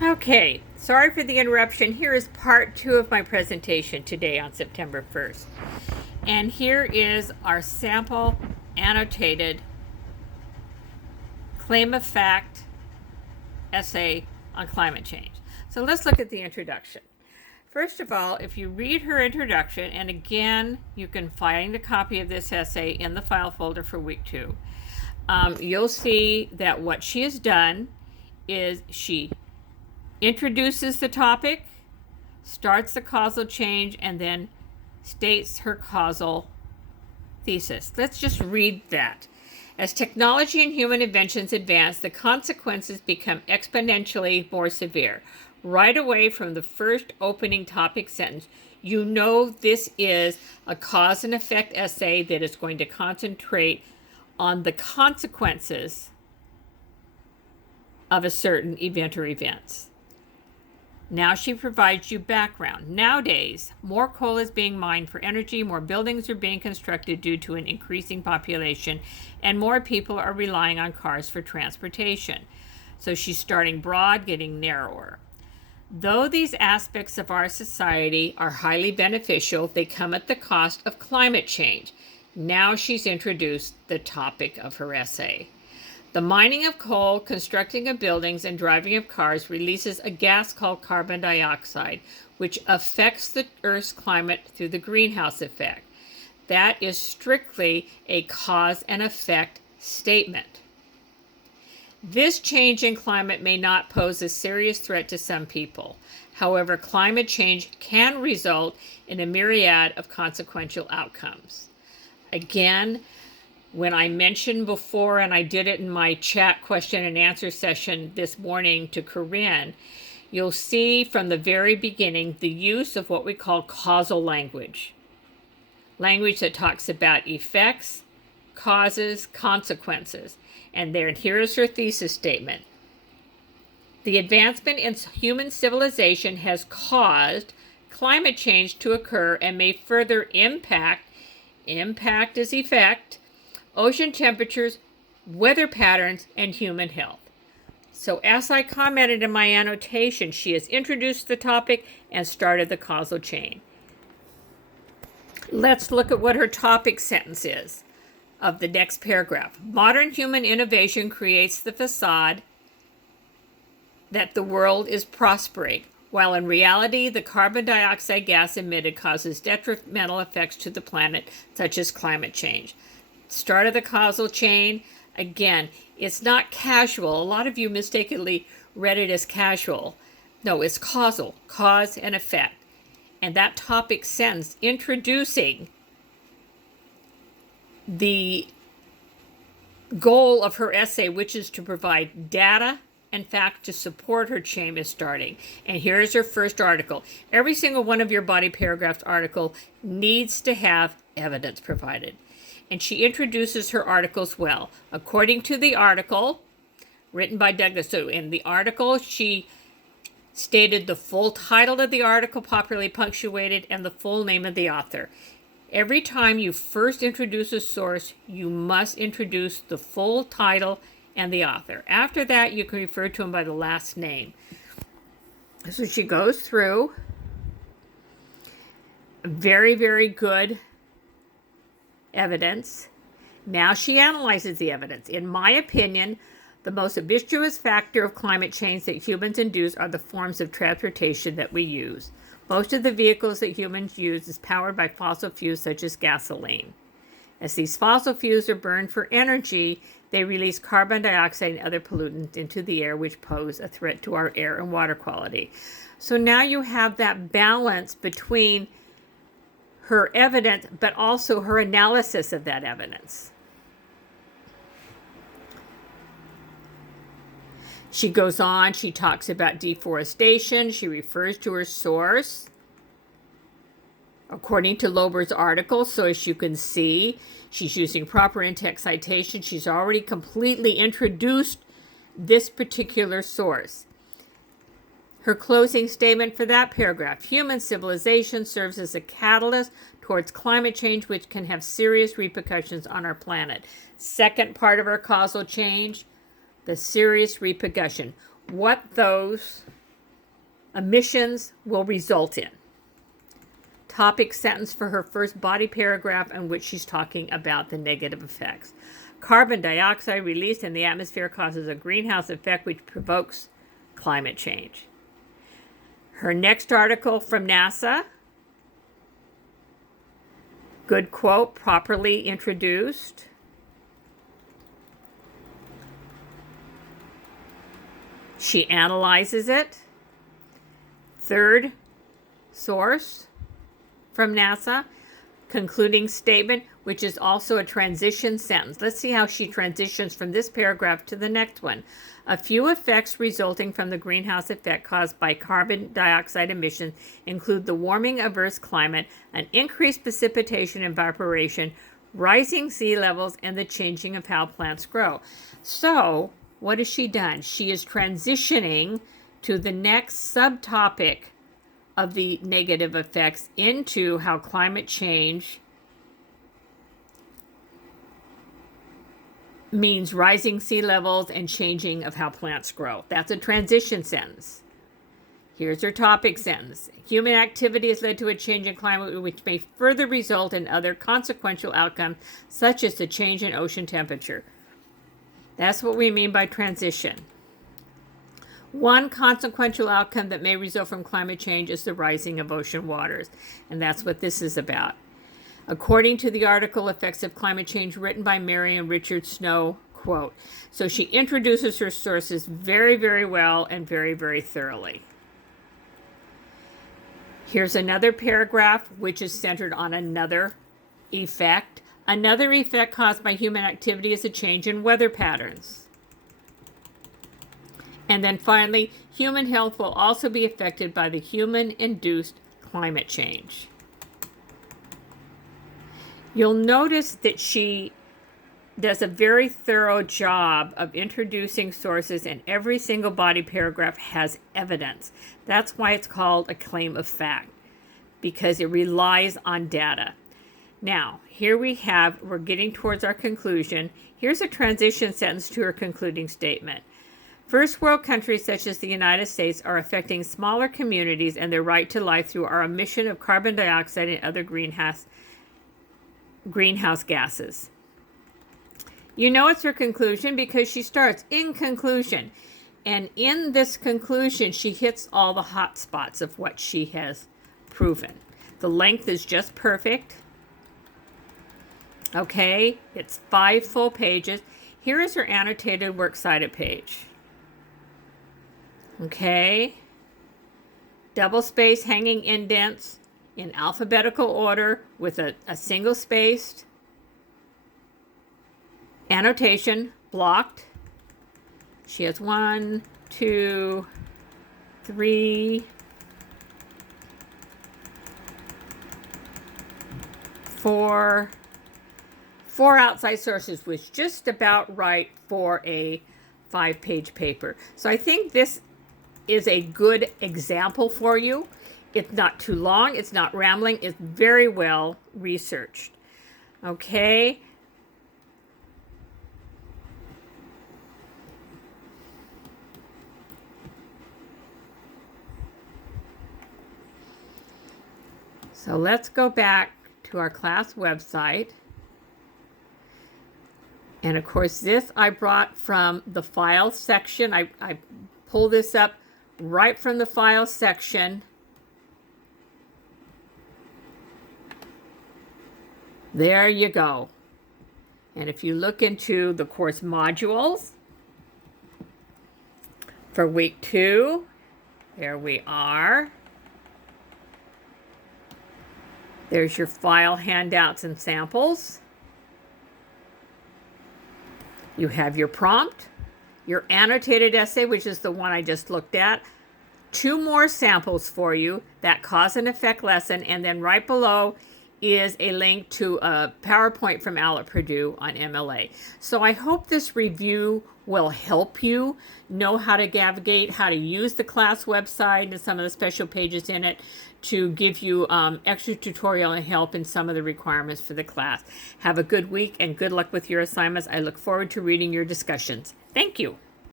Okay, sorry for the interruption. Here is part 2 of my presentation today on September 1st. And here is our sample annotated claim of fact essay on climate change. So let's look at the introduction. First of all, if you read her introduction, and again, you can find a copy of this essay in the file folder for week 2, you'll see that what she has done is she introduces the topic, starts the causal change, and then states her causal thesis. Let's just read that. As technology and human inventions advance, the consequences become exponentially more severe. Right away from the first opening topic sentence, you know this is a cause and effect essay that is going to concentrate on the consequences of a certain event or events. Now she provides you background. Nowadays, more coal is being mined for energy, more buildings are being constructed due to an increasing population, and more people are relying on cars for transportation. So she's starting broad, getting narrower. Though these aspects of our society are highly beneficial, they come at the cost of climate change. Now she's introduced the topic of her essay. The mining of coal, constructing of buildings, and driving of cars releases a gas called carbon dioxide, which affects the Earth's climate through the greenhouse effect. That is strictly a cause and effect statement. This change in climate may not pose a serious threat to some people. However, climate change can result in a myriad of consequential outcomes. Again, when I mentioned before, and I did it in my chat question and answer session this morning to Corinne, you'll see from the very beginning the use of what we call causal language. Language that talks about effects, causes, consequences. And here's her thesis statement. The advancement in human civilization has caused climate change to occur and may further impact is effect, ocean temperatures, weather patterns, and human health. So as I commented in my annotation, she has introduced the topic and started the causal chain. Let's look at what her topic sentence is of the next paragraph. Modern human innovation creates the facade that the world is prospering, while in reality, the carbon dioxide gas emitted causes detrimental effects to the planet, such as climate change. Start of the causal chain. Again, it's not casual. A lot of you mistakenly read it as casual. No, it's causal, cause and effect. And that topic sentence introducing the goal of her essay, which is to provide data and fact to support her chain, is starting. And here's her first article. Every single one of your body paragraphs article needs to have evidence provided. And she introduces her articles well. According to the article written by Douglas, so in the article, she stated the full title of the article, properly punctuated, and the full name of the author. Every time you first introduce a source, you must introduce the full title and the author. After that, you can refer to him by the last name. So she goes through very, very good evidence. Now she analyzes the evidence. In my opinion, the most ubiquitous factor of climate change that humans induce are the forms of transportation that we use. Most of the vehicles that humans use is powered by fossil fuels such as gasoline. As these fossil fuels are burned for energy, they release carbon dioxide and other pollutants into the air, which pose a threat to our air and water quality. So now you have that balance between her evidence, but also her analysis of that evidence. She goes on, she talks about deforestation, she refers to her source. According to Lober's article, so as you can see, she's using proper in-text citation. She's already completely introduced this particular source. Her closing statement for that paragraph: human civilization serves as a catalyst towards climate change, which can have serious repercussions on our planet. Second part of our causal change, the serious repercussion. What those emissions will result in. Topic sentence for her first body paragraph in which she's talking about the negative effects. Carbon dioxide released in the atmosphere causes a greenhouse effect which provokes climate change. Her next article from NASA, good quote, properly introduced. She analyzes it. Third source from NASA, concluding statement, which is also a transition sentence. Let's see how she transitions from this paragraph to the next one. A few effects resulting from the greenhouse effect caused by carbon dioxide emissions include the warming of Earth's climate, an increased precipitation and evaporation, rising sea levels, and the changing of how plants grow. So, what has she done? She is transitioning to the next subtopic of the negative effects into how climate change means rising sea levels and changing of how plants grow. That's a transition sentence. Here's her topic sentence. Human activity has led to a change in climate which may further result in other consequential outcomes, such as the change in ocean temperature. That's what we mean by transition. One consequential outcome that may result from climate change is the rising of ocean waters, and that's what this is about. According to the article, Effects of Climate Change, written by Mary and Richard Snow, quote. So she introduces her sources very, very well and very, very thoroughly. Here's another paragraph which is centered on another effect. Another effect caused by human activity is a change in weather patterns. And then finally, human health will also be affected by the human-induced climate change. You'll notice that she does a very thorough job of introducing sources, and every single body paragraph has evidence. That's why it's called a claim of fact, because it relies on data. Now, here we're getting towards our conclusion. Here's a transition sentence to her concluding statement. First world countries such as the United States are affecting smaller communities and their right to life through our emission of carbon dioxide and other greenhouse gases. You know it's her conclusion because she starts, in conclusion. And in this conclusion, she hits all the hot spots of what she has proven. The length is just perfect. Okay, it's 5 full pages. Here is her annotated works cited page. Okay, double space hanging indents in alphabetical order with a single spaced annotation blocked. She has 1, 2, 3, 4 outside sources, which is just about right for a 5-page paper. So I think this is a good example for you. It's not too long, it's not rambling, it's very well researched. Okay. So let's go back to our class website. And of course, this I brought from the file section. I pulled this up right from the file section. There you go. And if you look into the course modules for week 2, there we are. There's your file handouts and samples. You have your prompt, your annotated essay, which is the one I just looked at, 2 more samples for you, that cause and effect lesson, and then right below is a link to a PowerPoint from Al at Purdue on MLA. So I hope this review will help you know how to navigate, how to use the class website and some of the special pages in it to give you extra tutorial and help in some of the requirements for the class. Have a good week and good luck with your assignments. I look forward to reading your discussions. Thank you.